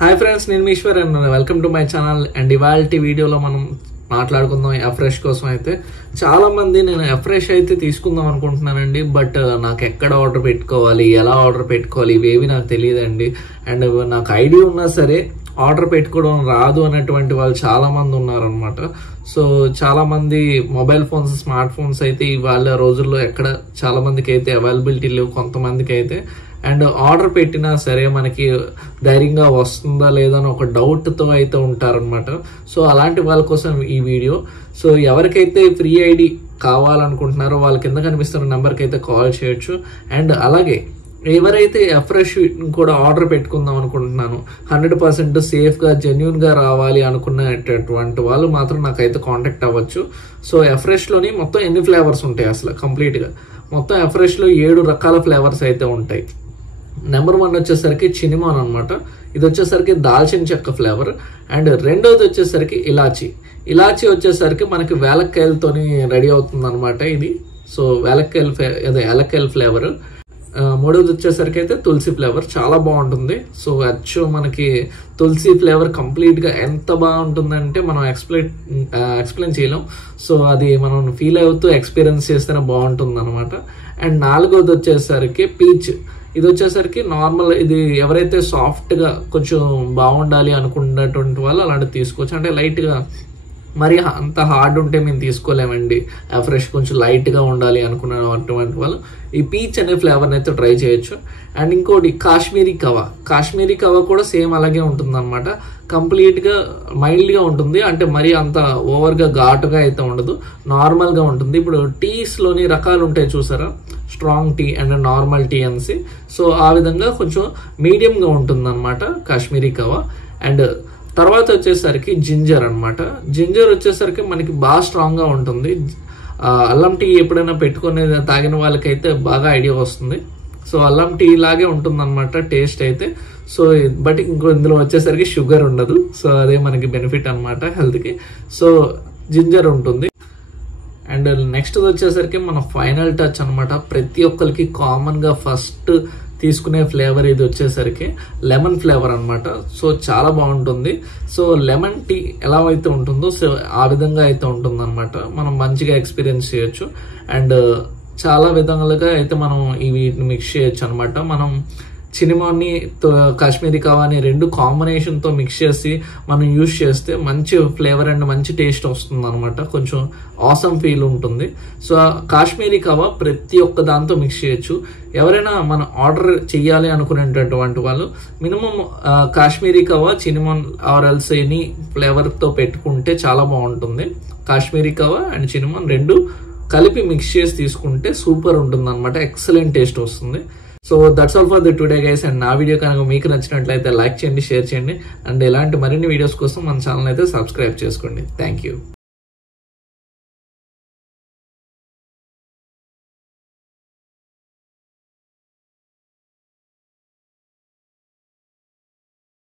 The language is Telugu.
హాయ్ ఫ్రెండ్స్, నేను మీ Eshwar and welcome to my channel. And ఇవాల్టి వీడియోలో మనం మాట్లాడుకుందాం ఎఫ్రెష్ కోసం. అయితే చాలా మంది నేను ఎఫ్రెష్ అయితే తీసుకుందాం అనుకుంటున్నానండి, బట్ నాకు ఎక్కడ ఆర్డర్ పెట్టుకోవాలి, ఎలా ఆర్డర్ పెట్టుకోవాలి, ఇవేవి నాకు తెలియదండి. అండ్ నాకు ఐడియా ఉన్నా సరే ఆర్డర్ పెట్టుకోవడం రాదు అనేటువంటి వాళ్ళు చాలా మంది ఉన్నారనమాట. సో చాలా మంది మొబైల్ ఫోన్స్, స్మార్ట్ ఫోన్స్ అయితే ఇవాళ రోజుల్లో ఎక్కడ చాలా మందికి అయితే అవైలబిలిటీ లేవు, కొంతమందికి అయితే. అండ్ ఆర్డర్ పెట్టినా సరే మనకి ధైర్యంగా వస్తుందా లేదా అని ఒక డౌట్తో అయితే ఉంటారనమాట. సో అలాంటి వాళ్ళ కోసం ఈ వీడియో. సో ఎవరికైతే ఫ్రీ ఐడి కావాలనుకుంటున్నారో వాళ్ళ కింద కనిపిస్తున్న నెంబర్కి అయితే కాల్ చేయొచ్చు. అండ్ అలాగే ఎవరైతే ఎఫ్రెష్ కూడా ఆర్డర్ పెట్టుకుందాం అనుకుంటున్నాను, 100% సేఫ్గా జెన్యున్గా రావాలి అనుకునేటటువంటి వాళ్ళు మాత్రం నాకైతే కాంటాక్ట్ అవ్వచ్చు. సో ఎఫ్రెష్లోని మొత్తం ఎన్ని ఫ్లేవర్స్ ఉంటాయి అసలు కంప్లీట్గా? మొత్తం ఎఫ్రెష్లో 7 రకాల ఫ్లేవర్స్ అయితే ఉంటాయి. నెంబర్ 1 వచ్చేసరికి చినిమాన్ అనమాట. ఇది వచ్చేసరికి దాల్చిన చెక్క ఫ్లేవర్. అండ్ రెండోది వచ్చేసరికి ఇలాచి వచ్చేసరికి మనకి వేలక్కాయలతోని రెడీ అవుతుంది అనమాట ఇది. సో యాలక్కాయల ఫ్లేవర్. మూడోది వచ్చేసరికి అయితే తులసి ఫ్లేవర్, చాలా బాగుంటుంది. సో అచ్చు మనకి తులసి ఫ్లేవర్ కంప్లీట్గా ఎంత బాగుంటుందంటే మనం ఎక్స్ప్లెయిన్ చేయలేం. సో అది మనం ఫీల్ అవుతూ ఎక్స్పీరియన్స్ చేస్తేనే బాగుంటుంది అనమాట. అండ్ నాలుగోది వచ్చేసరికి పీచ్. ఇది వచ్చేసరికి నార్మల్, ఇది ఎవరైతే సాఫ్ట్గా కొంచెం బాగుండాలి అనుకున్నటువంటి వాళ్ళు అలాంటివి తీసుకోవచ్చు. అంటే లైట్గా, మరి అంత హార్డ్ ఉంటే మేము తీసుకోలేమండి, ఫ్రెష్ కొంచెం లైట్గా ఉండాలి అనుకున్నటువంటి వాళ్ళు ఈ పీచ్ అనే ఫ్లేవర్ని అయితే ట్రై చేయొచ్చు. అండ్ ఇంకోటి కాశ్మీరీ కవా కూడా సేమ్ అలాగే ఉంటుంది అనమాట. కంప్లీట్గా మైల్డ్గా ఉంటుంది, అంటే మరీ అంత ఓవర్గా ఘాటుగా అయితే ఉండదు, నార్మల్గా ఉంటుంది. ఇప్పుడు టీస్లోని రకాలు ఉంటాయి చూసారా, strong tea and normal tea అనేసి. సో ఆ విధంగా కొంచెం మీడియంగా ఉంటుంది అనమాట కాశ్మీరీ కవా. అండ్ తర్వాత వచ్చేసరికి జింజర్ అనమాట. జింజర్ వచ్చేసరికి మనకి బాగా స్ట్రాంగ్గా ఉంటుంది. అల్లం టీ ఎప్పుడైనా పెట్టుకునే తాగిన వాళ్ళకైతే బాగా ఐడియా వస్తుంది. సో అల్లం టీ లాగే ఉంటుంది అనమాట టేస్ట్ అయితే. సో బట్ ఇందులో వచ్చేసరికి షుగర్ ఉండదు. సో అదే మనకి బెనిఫిట్ అనమాట హెల్త్కి. సో జింజర్ ఉంటుంది. అండ్ నెక్స్ట్ వచ్చేసరికి మన ఫైనల్ టచ్ అనమాట. ప్రతి ఒక్కరికి కామన్గా ఫస్ట్ తీసుకునే ఫ్లేవర్ ఇది వచ్చేసరికి లెమన్ ఫ్లేవర్ అనమాట. సో చాలా బాగుంటుంది. సో లెమన్ టీ ఎలా అయితే ఉంటుందో సో ఆ విధంగా అయితే ఉంటుంది అనమాట. మనం మంచిగా ఎక్స్పీరియన్స్ చేయొచ్చు. అండ్ చాలా విధాలుగా అయితే మనం ఇవి మిక్స్ చేయొచ్చు అనమాట. మనం చినిమాని కాశ్మీరీ కవాని రెండు కాంబినేషన్తో మిక్స్ చేసి మనం యూజ్ చేస్తే మంచి ఫ్లేవర్ అండ్ మంచి టేస్ట్ వస్తుంది అనమాట. కొంచెం ఆసమ్ ఫీల్ ఉంటుంది. సో కాశ్మీరీ కవా ప్రతి ఒక్క దాంతో మిక్స్ చేయొచ్చు. ఎవరైనా మనం ఆర్డర్ చేయాలి అనుకునేటటువంటి వాళ్ళు minimum Kashmiri kahwa, cinnamon or else any ఫ్లేవర్తో పెట్టుకుంటే చాలా బాగుంటుంది. కాశ్మీరీ కవా అండ్ చినిమాన్ రెండు కలిపి మిక్స్ చేసి తీసుకుంటే సూపర్ ఉంటుంది అనమాట. ఎక్సలెంట్ టేస్ట్ వస్తుంది. So that's all for the today guys. And నా వీడియో కనుక మీకు నచ్చినట్లయితే లైక్ చేయండి, షేర్ చేయండి. అండ్ ఇలాంటి మరిన్ని వీడియోస్ కోసం మన ఛానల్ అయితే సబ్స్క్రైబ్ చేసుకోండి. Thank you.